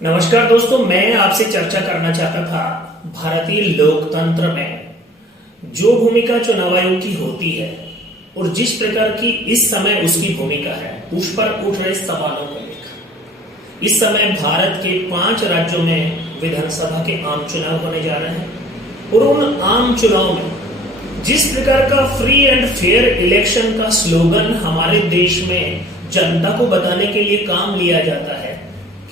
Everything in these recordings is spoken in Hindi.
नमस्कार दोस्तों, मैं आपसे चर्चा करना चाहता था भारतीय लोकतंत्र में जो भूमिका चुनाव आयोग की होती है और जिस प्रकार की इस समय उसकी भूमिका है, उस पर उठ रहे सवालों को लेकर। इस समय भारत के 5 राज्यों में विधानसभा के आम चुनाव होने जा रहे हैं और उन आम चुनाव में जिस प्रकार का फ्री एंड फेयर इलेक्शन का स्लोगन हमारे देश में जनता को बताने के लिए काम लिया जाता है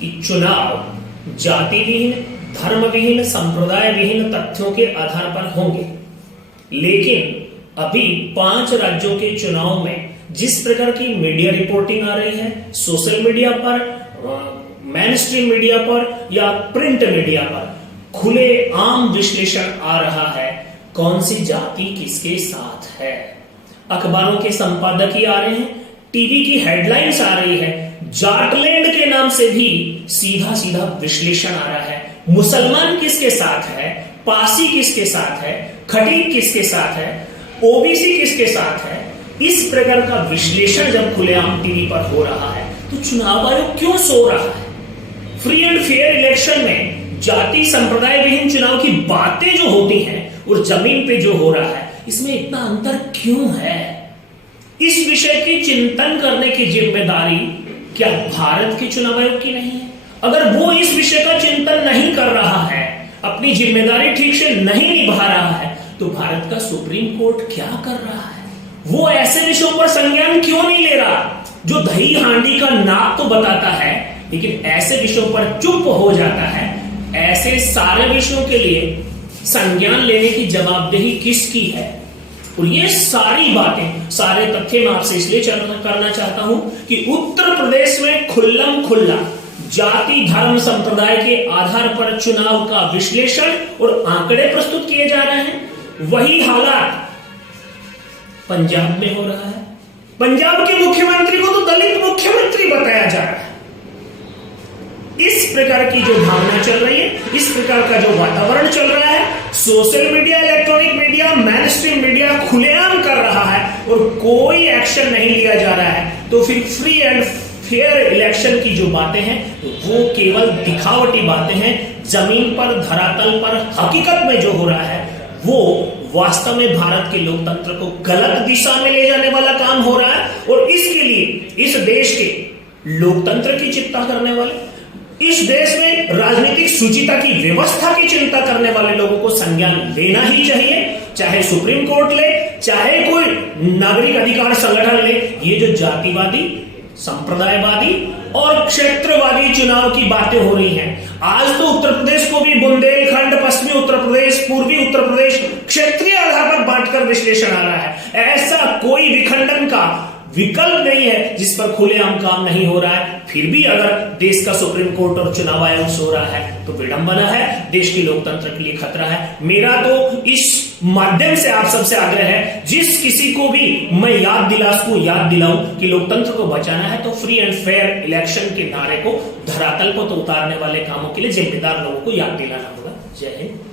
कि चुनाव जाति विहीन, धर्म विहीन, संप्रदाय विहीन तथ्यों के आधार पर होंगे। लेकिन अभी 5 राज्यों के चुनाव में जिस प्रकार की मीडिया रिपोर्टिंग आ रही है, सोशल मीडिया पर, मेन स्ट्रीम मीडिया पर या प्रिंट मीडिया पर खुले आम विश्लेषण आ रहा है कौन सी जाति किसके साथ है। अखबारों के संपादकीय आ रहे हैं, टीवी की हेडलाइंस आ रही है, जाटलैंड के नाम से भी सीधा सीधा विश्लेषण आ रहा है। मुसलमान किसके साथ है, पासी किसके साथ है, खटीक किसके साथ है, ओबीसी किसके साथ है। इस प्रकार का विश्लेषण जब खुलेआम टीवी पर हो रहा है तो चुनाव आयोग क्यों सो रहा है? फ्री एंड फेयर इलेक्शन में जाति संप्रदाय विहीन चुनाव की बातें जो होती हैं और जमीन पे जो हो रहा है, इसमें इतना अंतर क्यों है? इस विषय की चिंतन करने की जिम्मेदारी क्या भारत के चुनाव आयोग की नहीं है? अगर वो इस विषय का चिंतन नहीं कर रहा है, अपनी जिम्मेदारी ठीक से नहीं निभा रहा है, तो भारत का सुप्रीम कोर्ट क्या कर रहा है? वो ऐसे विषयों पर संज्ञान क्यों नहीं ले रहा जो दही हांडी का नाप तो बताता है, लेकिन ऐसे विषयों पर चुप हो जाता है? ऐसे सारे विषयों के लिए संज्ञान लेने की जवाबदेही किसकी है? और ये सारी बातें, सारे तथ्य मैं आपसे इसलिए करना चाहता हूं कि उत्तर प्रदेश में खुल्लम खुल्ला जाति धर्म संप्रदाय के आधार पर चुनाव का विश्लेषण और आंकड़े प्रस्तुत किए जा रहे हैं। वही हालात पंजाब में हो रहा है। पंजाब के मुख्यमंत्री को तो दलित मुख्यमंत्री बताया जा रहा है। इस प्रकार की जो भावना चल रही है, इस प्रकार का जो वातावरण चल रहा है, social media, electronic media, main stream media खुलेआम कर रहा है और कोई एक्शन नहीं लिया जा रहा है, तो फिर फ्री एंड फेयर इलेक्शन की जो बातें हैं वो केवल दिखावटी बातें हैं। जमीन पर, धरातल पर, हकीकत में जो हो रहा है वो वास्तव में भारत के लोकतंत्र को गलत दिशा में ले जाने वाला काम हो रहा है। और इसके लिए इस देश के लोकतंत्र की चिंता करने वाले, इस देश में राजनीतिक शुचिता की व्यवस्था की चिंता करने वाले लोगों को संज्ञान लेना ही चाहिए, चाहे सुप्रीम कोर्ट ले, चाहे कोई नागरिक अधिकार संगठन ले। ये जो जातिवादी, संप्रदायवादी और क्षेत्रवादी चुनाव की बातें हो रही हैं, आज तो उत्तर प्रदेश को भी बुंदेलखंड, पश्चिमी उत्तर प्रदेश, पूर्वी उत्तर प्रदेश क्षेत्रीय आधार पर बांटकर विश्लेषण आ रहा है। ऐसा कोई विखंडन का विकल्प नहीं है जिस पर खुलेआम काम नहीं हो रहा है। फिर भी अगर देश का सुप्रीम कोर्ट और चुनाव आयोग सो रहा है तो विडंबना है, देश की लोकतंत्र के लिए खतरा है। मेरा तो इस माध्यम से आप सबसे आग्रह है, जिस किसी को भी मैं याद दिलाऊं कि लोकतंत्र को बचाना है तो फ्री एंड फेयर इलेक्शन के नारे को धरातल पर तो उतारने वाले कामों के लिए जिम्मेदार लोगों को याद दिलाना होगा। जय हिंद।